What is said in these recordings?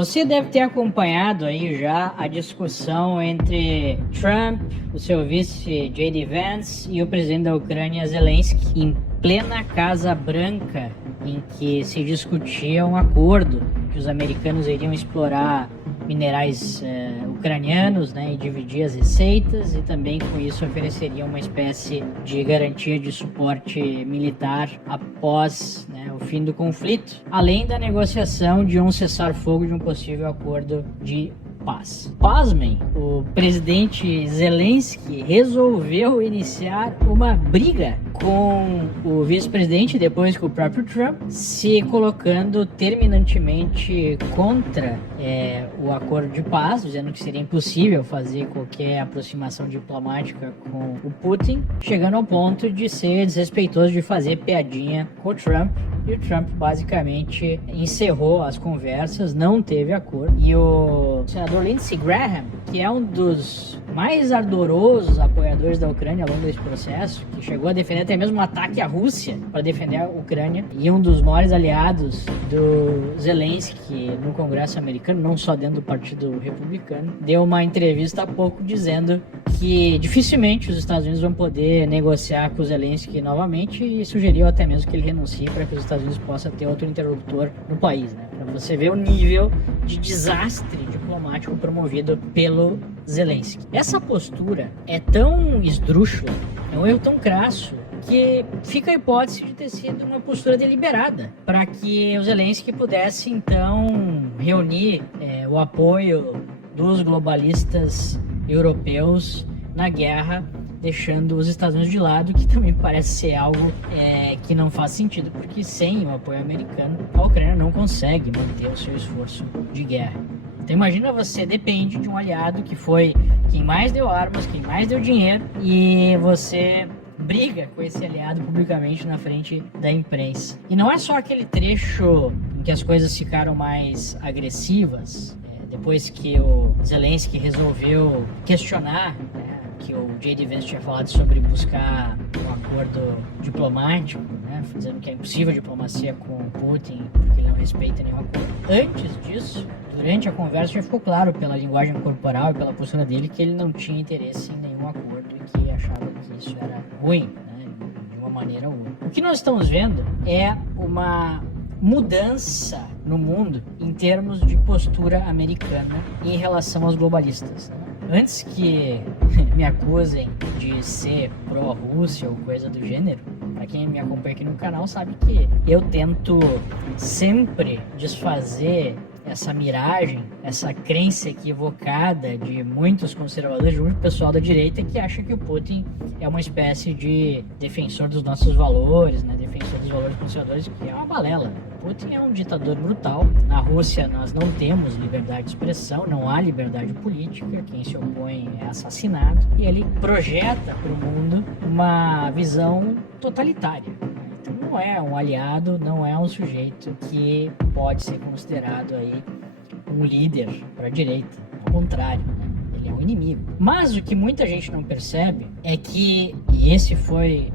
Você deve ter acompanhado aí já a discussão entre Trump, o seu vice J.D. Vance e o presidente da Ucrânia Zelensky em plena Casa Branca, em que se discutia um acordo que os americanos iriam explorar minerais ucranianos, né, e dividir as receitas, e também com isso ofereceriam uma espécie de garantia de suporte militar após, né, o fim do conflito, além da negociação de um cessar-fogo de um possível acordo de paz. Pasmem, o presidente Zelensky resolveu iniciar uma briga com o vice-presidente, depois com o próprio Trump, se colocando terminantemente contra o acordo de paz, dizendo que seria impossível fazer qualquer aproximação diplomática com o Putin, chegando ao ponto de ser desrespeitoso, de fazer piadinha com o Trump. E o Trump basicamente encerrou as conversas, não teve acordo. E o senador Lindsey Graham, que é um dos mais ardorosos apoiadores da Ucrânia ao longo desse processo, que chegou a defender até mesmo um ataque à Rússia para defender a Ucrânia, e um dos maiores aliados do Zelensky no Congresso americano, não só dentro do Partido Republicano, deu uma entrevista há pouco dizendo que dificilmente os Estados Unidos vão poder negociar com o Zelensky novamente, e sugeriu até mesmo que ele renuncie para que os Estados Unidos possam ter outro interlocutor no país, né? Para você ver o nível de desastre diplomático promovido pelo Zelensky. Essa postura é tão esdrúxula, é um erro tão crasso, que fica a hipótese de ter sido uma postura deliberada para que o Zelensky pudesse então reunir o apoio dos globalistas europeus na guerra, deixando os Estados Unidos de lado, que também parece ser algo que não faz sentido, porque sem o apoio americano a Ucrânia não consegue manter o seu esforço de guerra. Então imagina, você depende de um aliado que foi quem mais deu armas, quem mais deu dinheiro, e você briga com esse aliado publicamente na frente da imprensa. E não é só aquele trecho em que as coisas ficaram mais agressivas, depois que o Zelensky resolveu questionar, que o J.D. Vance tinha falado sobre buscar um acordo diplomático, né, dizendo que é impossível diplomacia com o Putin porque ele não respeita nenhum acordo. Antes disso, durante a conversa, já ficou claro pela linguagem corporal e pela postura dele que ele não tinha interesse em nenhum acordo e que achava que isso era ruim, né, de uma maneira ou outra. O que nós estamos vendo é uma mudança no mundo em termos de postura americana em relação aos globalistas, né? Antes que me acusem de ser pró-Rússia ou coisa do gênero, para quem me acompanha aqui no canal sabe que eu tento sempre desfazer essa miragem, essa crença equivocada de muitos conservadores, de muito pessoal da direita que acha que o Putin é uma espécie de defensor dos nossos valores, né? Defensor dos valores conservadores, que é uma balela. O Putin é um ditador brutal. Na Rússia nós não temos liberdade de expressão, não há liberdade política, quem se opõe é assassinado, e ele projeta para o mundo uma visão totalitária. Não é um aliado, não é um sujeito que pode ser considerado aí um líder para a direita. Ao contrário, né? Ele é um inimigo. Mas o que muita gente não percebe é que, e esse foi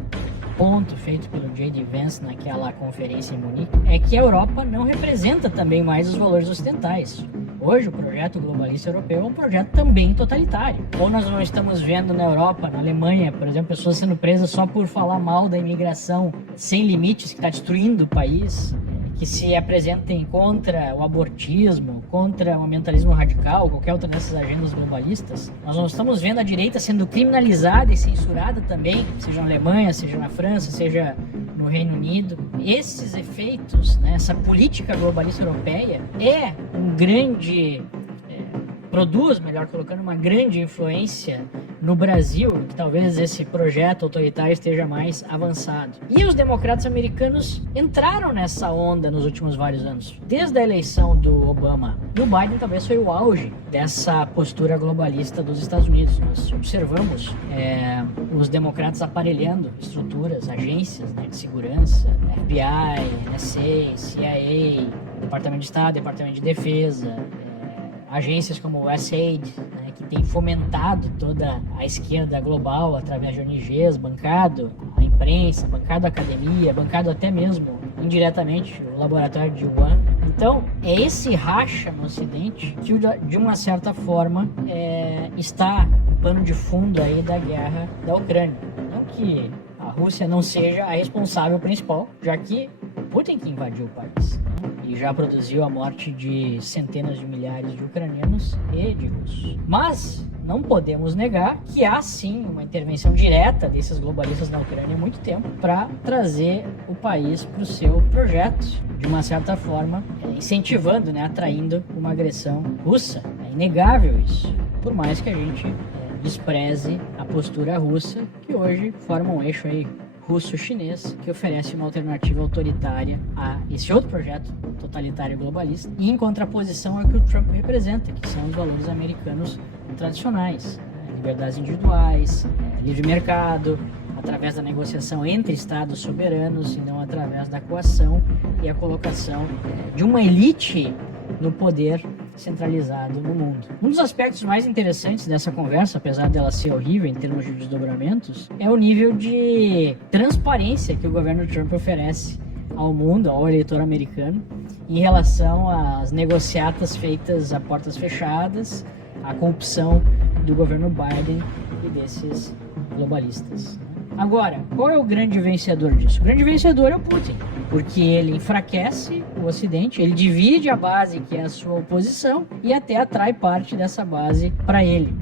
ponto feito pelo J.D. Vance naquela conferência em Munique, é que a Europa não representa também mais os valores ocidentais. Hoje o projeto globalista europeu é um projeto também totalitário. Ou nós não estamos vendo na Europa, na Alemanha, por exemplo, pessoas sendo presas só por falar mal da imigração sem limites, que está destruindo o país, que se apresentem contra o abortismo, contra o ambientalismo radical, qualquer outra dessas agendas globalistas. Nós não estamos vendo a direita sendo criminalizada e censurada também, seja na Alemanha, seja na França, seja no Reino Unido. Esses efeitos, né, essa política globalista europeia é um grande... produz, melhor colocando, uma grande influência no Brasil, que talvez esse projeto autoritário esteja mais avançado. E os democratas americanos entraram nessa onda nos últimos vários anos, desde a eleição do Obama. E o Biden talvez foi o auge dessa postura globalista dos Estados Unidos. Nós observamos os democratas aparelhando estruturas, agências, né, de segurança, FBI, NSA, CIA, Departamento de Estado, Departamento de Defesa, agências como o USAID, né, que tem fomentado toda a esquerda global através de ONGs, bancado a imprensa, bancado a academia, bancado até mesmo indiretamente o laboratório de Wuhan. Então, é esse racha no Ocidente que, de uma certa forma, está o pano de fundo aí da guerra da Ucrânia. Não que a Rússia não seja a responsável principal, já que Putin que invadiu o país, né? E já produziu a morte de centenas de milhares de ucranianos e de russos. Mas não podemos negar que há sim uma intervenção direta desses globalistas na Ucrânia há muito tempo para trazer o país para o seu projeto, de uma certa forma, incentivando, né, atraindo uma agressão russa. É inegável isso, por mais que a gente despreze a postura russa, que hoje forma um eixo aí russo-chinês, que oferece uma alternativa autoritária a esse outro projeto totalitário globalista, e em contraposição ao que o Trump representa, que são os valores americanos tradicionais, liberdades individuais, livre mercado, através da negociação entre estados soberanos e não através da coação e a colocação de uma elite no poder centralizado no mundo. Um dos aspectos mais interessantes dessa conversa, apesar dela ser horrível em termos de desdobramentos, é o nível de transparência que o governo Trump oferece ao mundo, ao eleitor americano, em relação às negociatas feitas a portas fechadas, a corrupção do governo Biden e desses globalistas. Agora, qual é o grande vencedor disso? O grande vencedor é o Putin, porque ele enfraquece o Ocidente, ele divide a base que é a sua oposição e até atrai parte dessa base para ele.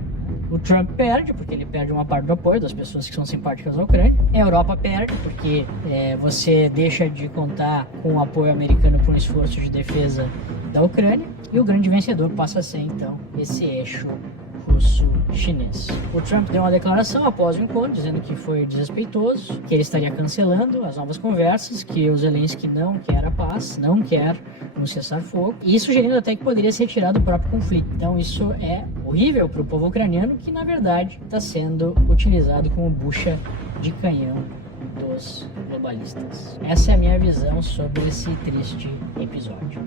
O Trump perde, porque ele perde uma parte do apoio das pessoas que são simpáticas à Ucrânia. A Europa perde, porque você deixa de contar com o apoio americano para um esforço de defesa da Ucrânia. E o grande vencedor passa a ser, então, esse eixo russo-chinês. O Trump deu uma declaração após o encontro, dizendo que foi desrespeitoso, que ele estaria cancelando as novas conversas, que o Zelensky não quer a paz, não quer um cessar-fogo, e sugerindo até que poderia ser retirado do próprio conflito. Então isso é horrível para o povo ucraniano, que na verdade está sendo utilizado como bucha de canhão dos globalistas. Essa é a minha visão sobre esse triste episódio.